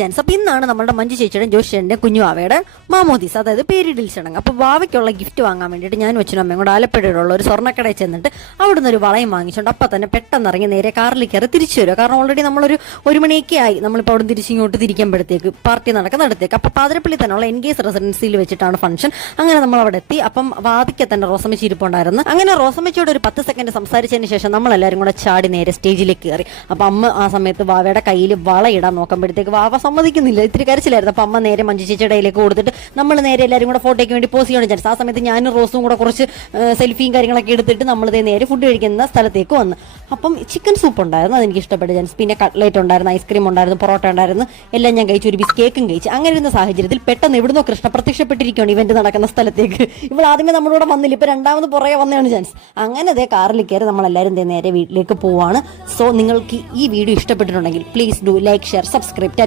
Gents. അപ്പോൾ ഇന്നാണ് നമ്മുടെ മഞ്ജു ചേച്ചിയുടെ ജോഷിയുടെ കുഞ്ഞുവാവയുടെ മാമോദീസ്, അതായത് പേരിടൽ ചടങ്ങ്. അപ്പോൾ വാവയ്ക്കുള്ള ഗിഫ്റ്റ് വാങ്ങാൻ വേണ്ടിയിട്ട് ഞാനും അച്ഛനും അമ്മയും കൂടെ ആലപ്പുഴയിലുള്ള ഒരു സ്വർണ്ണക്കടയിൽ ചെന്നിട്ട് അവിടുന്ന് ഒരു വളയും വാങ്ങിച്ചുകൊണ്ട് അപ്പം തന്നെ പെട്ടെന്ന് ഇറങ്ങി നേരെ കാറിൽ കയറി തിരിച്ചു വരിക. കാരണം ഓൾറെഡി നമ്മളൊരു 1 മണിയൊക്കെ ആയി നമ്മളിപ്പോൾ അവിടെ തിരിച്ചിങ്ങോട്ട് തിരിക്കുമ്പോഴത്തേക്ക് പാർട്ടി നടക്കുന്നിടത്തേക്ക്. അപ്പോൾ പാതിരപ്പള്ളി തന്നെയുള്ള എൻഗേജ് റെസിഡൻസിയിൽ വെച്ചിട്ടാണ് ഫംഗ്ഷൻ. അങ്ങനെ നമ്മൾ അവിടെ എത്തി. അപ്പം വാദിക്കെ തന്നെ റോസമ്മച്ചി ഇരിപ്പുണ്ടായിരുന്നു. അങ്ങനെ റോസമ്മച്ചിയോട് ഒരു 10 സെക്കൻഡ് സംസാരിച്ചതിന് ശേഷം നമ്മളെല്ലാവരും കൂടെ ചാടി നേരെ സ്റ്റേജിലേക്ക് കയറി. അപ്പം അമ്മ ആ സമയത്ത് വാവയുടെ കയ്യിൽ വളയിടാൻ നോക്കുമ്പോഴത്തേക്ക് വാവ സമ്മതിക്കുന്നില്ല, ഇത്തിരി കരച്ചിലായിരുന്നു. അപ്പം അമ്മ നേരെ മഞ്ജു ചേച്ചിയുടെ കയ്യിലേക്ക് കൊടുത്തിട്ട് നമ്മൾ നേരെ എല്ലാവരും കൂടെ ഫോട്ടോയ്ക്ക് വേണ്ടി പോസ് ചെയ്യണം വിചാരിച്ചു. ആ സമയത്ത് ഞാനും റോസും കൂടെ കുറച്ച് സെൽഫിയും കാര്യങ്ങളൊക്കെ എടുത്തിട്ട് നമ്മളിതേ നേരെ ഫുഡ് കഴിക്കുന്ന സ്ഥലത്തേക്ക് വന്ന്. അപ്പം ചിക്കൻ സൂപ്പ് ഉണ്ടായിരുന്നു, അതെനിക്ക് ഇഷ്ടപ്പെട്ടു ജാൻസ്. പിന്നെ കട്ട്ലേറ്റ് ഉണ്ടായിരുന്നു, ഐസ്ക്രീം ഉണ്ടായിരുന്നു, പൊറോട്ട ഉണ്ടായിരുന്നു, എല്ലാം ഞാൻ കഴിച്ചു. ഒരു പീസ് കേക്കും കഴിച്ചു. അങ്ങനെ ഇരുന്ന സാഹചര്യത്തിൽ പെട്ടെന്ന് എവിടുന്നോ കൃഷ്ണ പ്രത്യക്ഷപ്പെട്ടിരിക്കുകയാണ് ഇവന്റ് നടക്കുന്ന സ്ഥലത്തേക്ക്. ഇപ്പോൾ ആദ്യമേ നമ്മളോട് വന്നില്ല, ഇപ്പൊ രണ്ടാമത് പുറകെ വന്നതാണ് ജാൻസ്. അങ്ങനെ അതേ കാറിൽ കയറി നമ്മളെല്ലാവരും നേരെ വീട്ടിലേക്ക് പോവാണ്. സോ നിങ്ങൾക്ക് ഈ വീഡിയോ ഇഷ്ടപ്പെട്ടിട്ടുണ്ടെങ്കിൽ please do like, share, subscribe.